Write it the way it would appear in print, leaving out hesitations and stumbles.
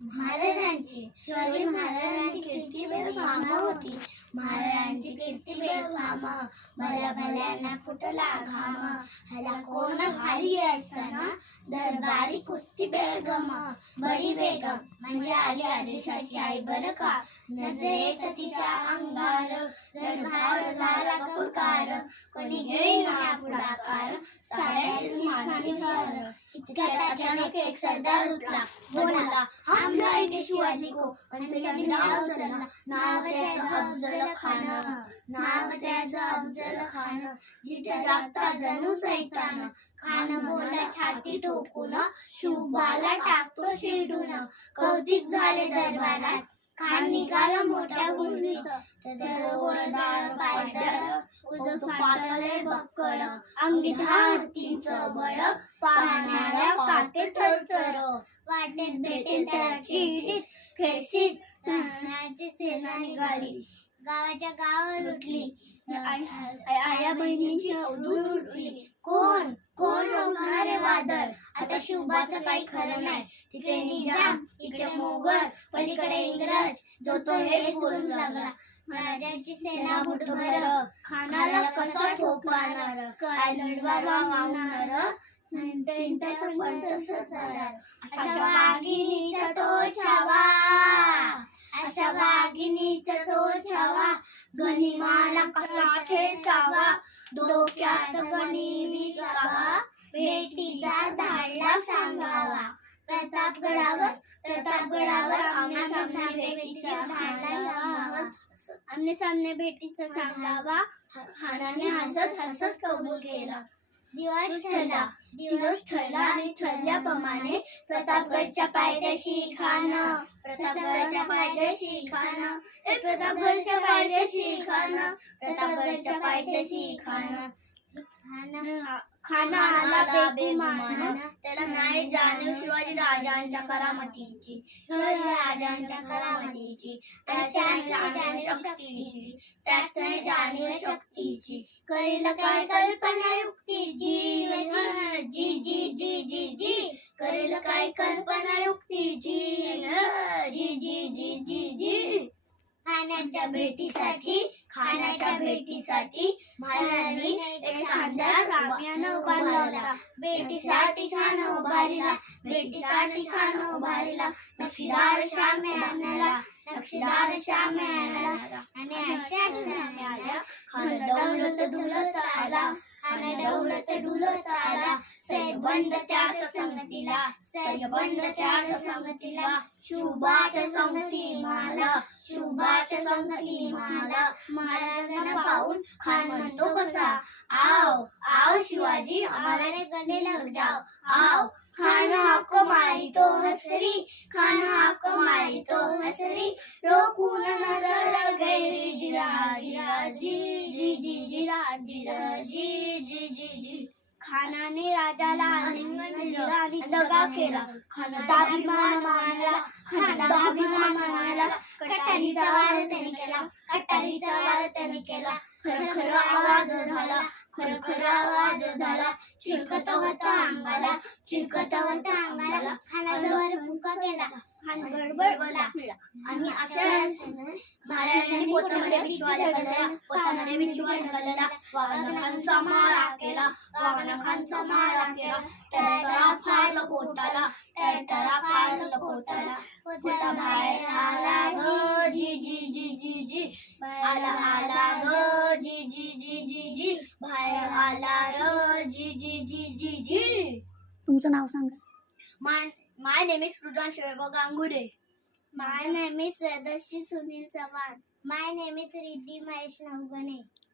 महाराजांची शिवाजी महाराजांची कीर्ती बेफाम होती. महाराजांची कीर्ती बेफाम, भल्या भल्यांना फुटला घाम. ह्याला कोण घाली असना दरबारी कुस्ती बेगम. बडी बेगम म्हणजे आली आदिशाची आई बरं का. नजरेत तिच्या अंगार दरबार झाला गवकार. कोणी घेईना पुढाकार साऱ्यांनी मानली हार. इतक्यात अचानक एक सरदार उठला, बोलला हम लाएंगे शिवाजी को. आणि त्यांनी नाव उचलला, नाव त्याचं अफजल खान. नाव त्याचं अफजल खान. जिथे जाता जणू सैतान. खान बोला छाती ठोकून, शुभाला टाकतो चिरडून. कौतिक झाले दरबारात, खान निघाला मोठ्या गुंडीत. त्याचं गोळदार पायदळ फाटले बक्कळ. अंगी धारतीचं बळ, पाहणाऱ्या काटे चरचर. वाटेत भेटेल त्या चिठीत खेसीत तानाची सेना निघाली. गावाच्या गावावर लुटली, आया बहिणीची अवधूत उठली. कोण कोण रोखणारे वादळ. आता शुभाचं काही खरं नाही. तिथे निजाम, इकडे मोगल, पलीकडे इंग्रज. जो तो हेच बोलू लागला. महाराजांची सेना मुठभर, खानाला कसं ठोकणार. काय लढवायला वावणार. अशा वाघिणीचा तो छावा, अशा वाघिणीचा तो छावा. गनिमाला कसा खेचावा. डोक्यात गनिमी गावा. बेटीचा झाडला सांगावा. प्रतापगडावर आमने सामने बेटीचा सांगावा. खानाने हसत हसत कबूल केला. दिवस ठरला आणि ठरल्याप्रमाणे प्रतापगडच्या पायथ्याशी खान. प्रतापगडच्या पायथ्याशी खान. प्रतापगडच्या पायथ्याशी खान. प्रतापगडच्या पायथ्याशी खान. खान आला बेगुमान. त्याला नाही जाणीव शिवाजी राजांच्या करामतीची. शिवाजी राजांच्या करामतीची. त्याच्या जाणीव शक्तीची. त्याच नाही जाणीव शक्तीची. करील काय कल्पना युक्तीची. जी जी जी जी जी. करील काय कल्पना युक्तीची. जी जी जी जी जी. खानाच्या भेटीसाठी महाराजांनी एक शानदार साम्यानं उभारला. भेटीसाठी छान उभारला. भेटीसाठी छान उभारला. नक्षीदार शाम्या आणला. नक्षीदार शाम्या आणला. आणि अशा शाम्याला खान दौलत डुलत आला. खान दौलत डुलत आला. सैबंद त्याच्या संगतीला. सैबंद त्याच्या संगतीला. शुभाच्या संगती माला. शुभाच्या संगती माला. महाराजांना पाहून खान म्हणतो कसा, आओ आओ शिवाजी हमारे गले लग जाओ. आओ. खान हाक मारी तो हसरी. खान हाक मारी तो हसरी. रोखून नजर गैरी जिरा जिरा जी जी जी जिरा जिरा जी जी जी जी. खानाने राजाला आलिंगन दिलं आणि दगा केला. खान दाभिमान मानला. खान दाभिमान मानला. कटारीचा वार त्याने केला. कटारीचा वार त्याने केला. खरखर आवाज झाला. खरखर आवाज झाला. चिलकत होता अंगाला. चिलकत होता अंगाला. खानाजवळ मुका केला. खान गडबड बोला. आणि अशा महाराजांनी पोतामध्ये बिछवा ढकलला. पोतामध्ये बिछवा ढकलला. वाघनखांचा मारा केला. वाघनखांचा मारा केला. टरटरा फारला पोटाला. टरटरा फारला पोटाला. पोता बाहेर आला ग जी जी जी जी जी. आला आला ग जी जी जी जी जी. बाहेर आला र जी जी जी जी जी. तुमचं नाव सांगा. My name is Rudran Shivabha Gangude. My name is Swadhashi Sunil Sawan. My name is Riddhi Mahesh Navgane.